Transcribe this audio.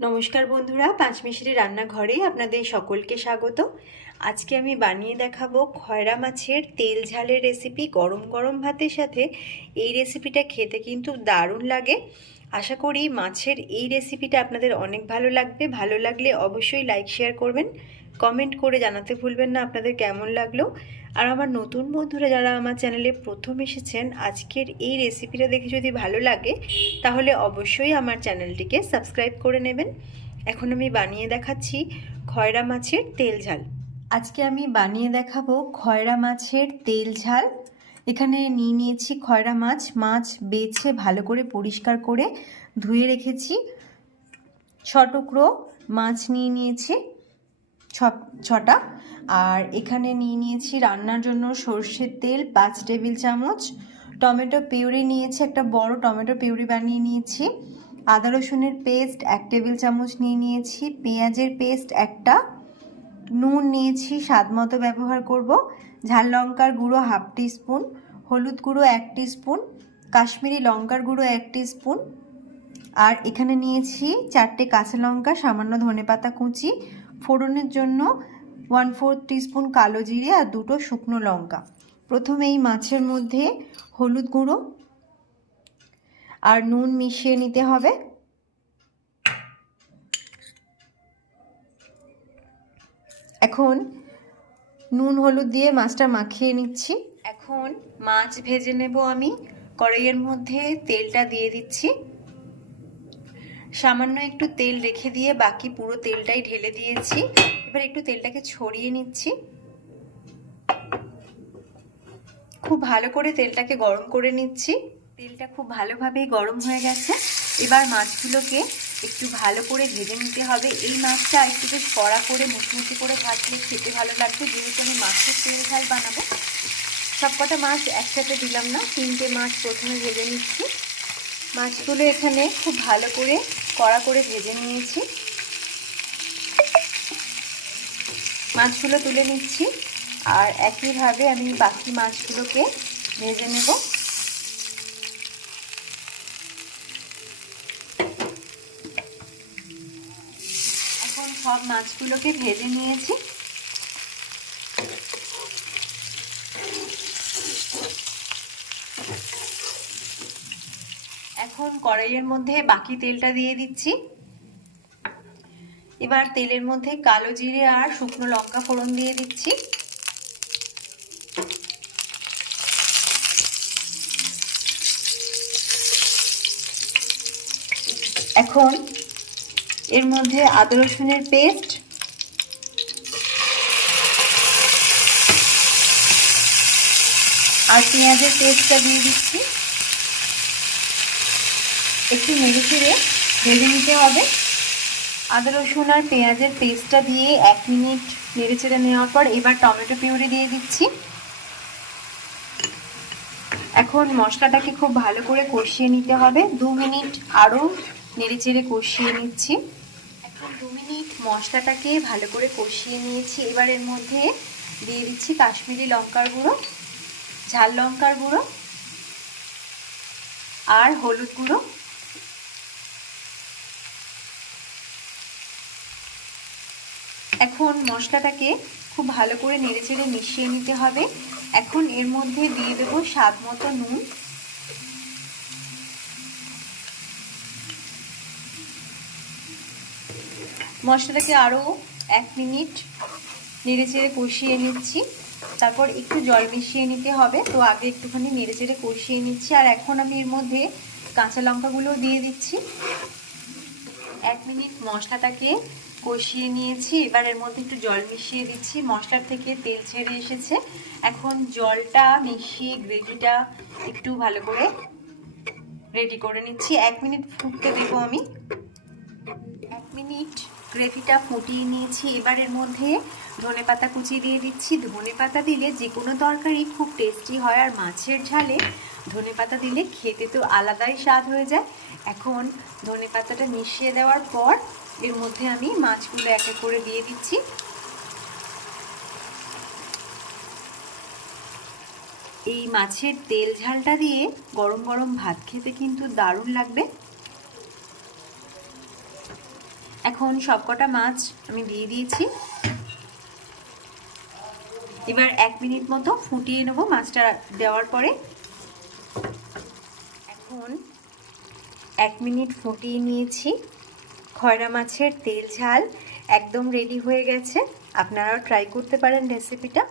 নমস্কার বন্ধুরা পাঁচমিশরি রান্নাঘরে আপনাদের সকলকে স্বাগত। আজকে আমি বানিয়ে দেখাবো খয়রা মাছের তেল ঝালের রেসিপি গরম গরম ভাতের সাথে। এই রেসিপিটা খেতে কিন্তু দারুণ লাগে। আশা করি মাছের এই রেসিপিটা আপনাদের অনেক ভালো লাগবে। ভালো লাগলে অবশ্যই লাইক শেয়ার করবেন। কমেন্ট করে জানাতে ভুলবেন না, আপনাদের কেমন লাগল? আর আমার নতুন বন্ধুরা যারা আমার চ্যানেলে প্রথম এসেছেন, আজকের এই রেসিপিটা দেখে যদি ভালো লাগে, তাহলে অবশ্যই আমার চ্যানেলটিকে সাবস্ক্রাইব করে নেবেন। এখন আমি বানিয়ে দেখাচ্ছি খয়রা মাছের তেল ঝাল। আজকে আমি বানিয়ে দেখাবো খয়রা মাছের তেল ঝাল। এখানে নিয়ে নিয়েছি খয়রা মাছ। মাছ বেছে ভালো করে পরিষ্কার করে ধুয়ে রেখেছি। ছ টুকরো মাছ নিয়ে নিয়েছি। ছটা। আর এখানে নিয়ে নিয়েছি রান্নার জন্য সর্ষের তেল, পাঁচ টেবিল চামচ। টমেটো পিউরি নিয়েছি, একটা বড় টমেটো পিউরি বানিয়ে নিয়েছি। আদা রসুনের পেস্ট, এক টেবিল চামচ নিয়ে নিয়েছি। পেঁয়াজের পেস্ট, একটা। নুন নিয়েছি, স্বাদ মতো ব্যবহার করব। ঝাল লঙ্কার গুঁড়ো, হাফ স্পুন হলুদ গুঁড়ো, এক স্পুন কাশ্মীরি লঙ্কার গুঁড়ো, এক স্পুন আর এখানে নিয়েছি চারটে কাঁচা লঙ্কা, সামান্য ধনেপাতা কুচি। ফোড়নের জন্য ওয়ান ফোর টিস্পুন কালো জিরে আর দুটো শুকনো লঙ্কা। প্রথমে এই মাছের মধ্যে হলুদ গুঁড়ো আর নুন মিশিয়ে নিতে হবে। এখন নুন হলুদ দিয়ে মাছটা মাখিয়ে নিচ্ছি। এখন মাছ ভেজে নেব আমি। কড়াইয়ের মধ্যে তেলটা দিয়ে দিচ্ছি। সামান্য একটু তেল রেখে দিয়ে বাকি পুরো তেলটাই ঢেলে দিয়েছি। এবার একটু তেলটাকে ছড়িয়ে নিচ্ছি। খুব ভালো করে তেলটাকে গরম করে নিচ্ছি। তেলটা খুব ভালোভাবেই গরম হয়ে গেছে। এবার মাছগুলোকে একটু ভালো করে ভেজে নিতে হবে। এই মাছটা একটু বেশ কড়া করে মুচমুচি করে ভাজলে খেতে ভালো লাগবে। যেহেতু আমি মাছের তেল ঝাল বানাবো, সবকটা মাছ একসাথে দিলাম না। তিনটে মাছ প্রথমে ভেজে নিচ্ছি। মাছগুলো এখানে খুব ভালো করে কড়া করে ভেজে নিয়েছি। মাছগুলো তুলে নিচ্ছি আর একইভাবে আমি বাকি মাছগুলোকে ভেজে নেব। এখন সব মাছগুলোকে ভেজে নিয়েছি। এখন কড়াইয়ের মধ্যে বাকি তেলটা দিয়ে দিচ্ছি। এবার তেলের মধ্যে কালো জিরে আর শুকনো লঙ্কা ফোড়ন দিয়ে দিচ্ছি। এখন এর মধ্যে আদা রসুনের পেস্ট। আর পেঁয়াজের পেস্টটা দিয়ে দিচ্ছি। একটু নেড়ে চেড়ে ভেজে নিতে হবে। আদা, রসুন আর পেঁয়াজের পেস্টটা দিয়ে এক মিনিট নেড়ে চেড়ে নেওয়ার পর এবার টমেটো পিউরি দিয়ে দিচ্ছি। এখন মশলাটাকে খুব ভালো করে কষিয়ে নিতে হবে। দু মিনিট আরও নেড়ে চেড়ে কষিয়ে নিচ্ছি। এখন দু মিনিট মশলাটাকে ভালো করে কষিয়ে নিয়েছি। এবার এর মধ্যে দিয়ে দিচ্ছি কাশ্মীরি লঙ্কার গুঁড়ো, ঝাল লঙ্কার গুঁড়ো আর হলুদ গুঁড়ো। এখন মশলাটাকে খুব ভালো করে নেড়ে চেড়ে মিশিয়ে নিতে হবে। এখন এর মধ্যে দিয়ে দেবো স্বাদ মতো নুন। মশলাটাকে আরও এক মিনিট নেড়ে চেড়ে কষিয়ে নিচ্ছি। তারপর একটু জল মিশিয়ে নিতে হবে। তো আগে একটুখানি নেড়ে চেড়ে কষিয়ে নিচ্ছি। আর এখন আমি এর মধ্যে কাঁচা লঙ্কাগুলো দিয়ে দিচ্ছি। এক মিনিট মশলাটাকে কষিয়ে নিয়েছি। এবার এর মধ্যে একটু জল মিশিয়ে দিচ্ছি। মশলার থেকে তেল ছেড়ে এসেছে। এখন জলটা মিশিয়ে গ্রেভিটা একটু ভালো করে রেডি করে নিচ্ছি। এক মিনিট ফুটতে দেবো আমি। এক মিনিট। গ্রেভিটা ফুটিয়ে নিয়েছি। এবার এর মধ্যে ধনে পাতা কুচি দিয়ে দিচ্ছি। ধনে পাতা দিলে যে কোনো তরকারি খুব টেস্টি হয় আর মাছের ঝালে ধনে পাতা দিলে খেতে তো আলাদাই স্বাদ হয়ে যায়। এখন ধনে পাতাটা মিশিয়ে দেওয়ার পর এর মধ্যে আমি মাছগুলো একে করে দিয়ে দিচ্ছি। এই মাছের তেল ঝালটা দিয়ে গরম গরম ভাত খেতে কিন্তু দারুণ লাগবে। এখন সবকটা মাছ আমি দিয়ে দিয়েছি। এবার এক মিনিট মতো ফুটিয়ে নেব মাছটা দেওয়ার পরে। এখন এক মিনিট ফুটিয়ে নিয়েছি। খয়রা মাছের তেল ঝাল একদম রেডি হয়ে গেছে। আপনারাও ট্রাই করতে পারেন রেসিপিটা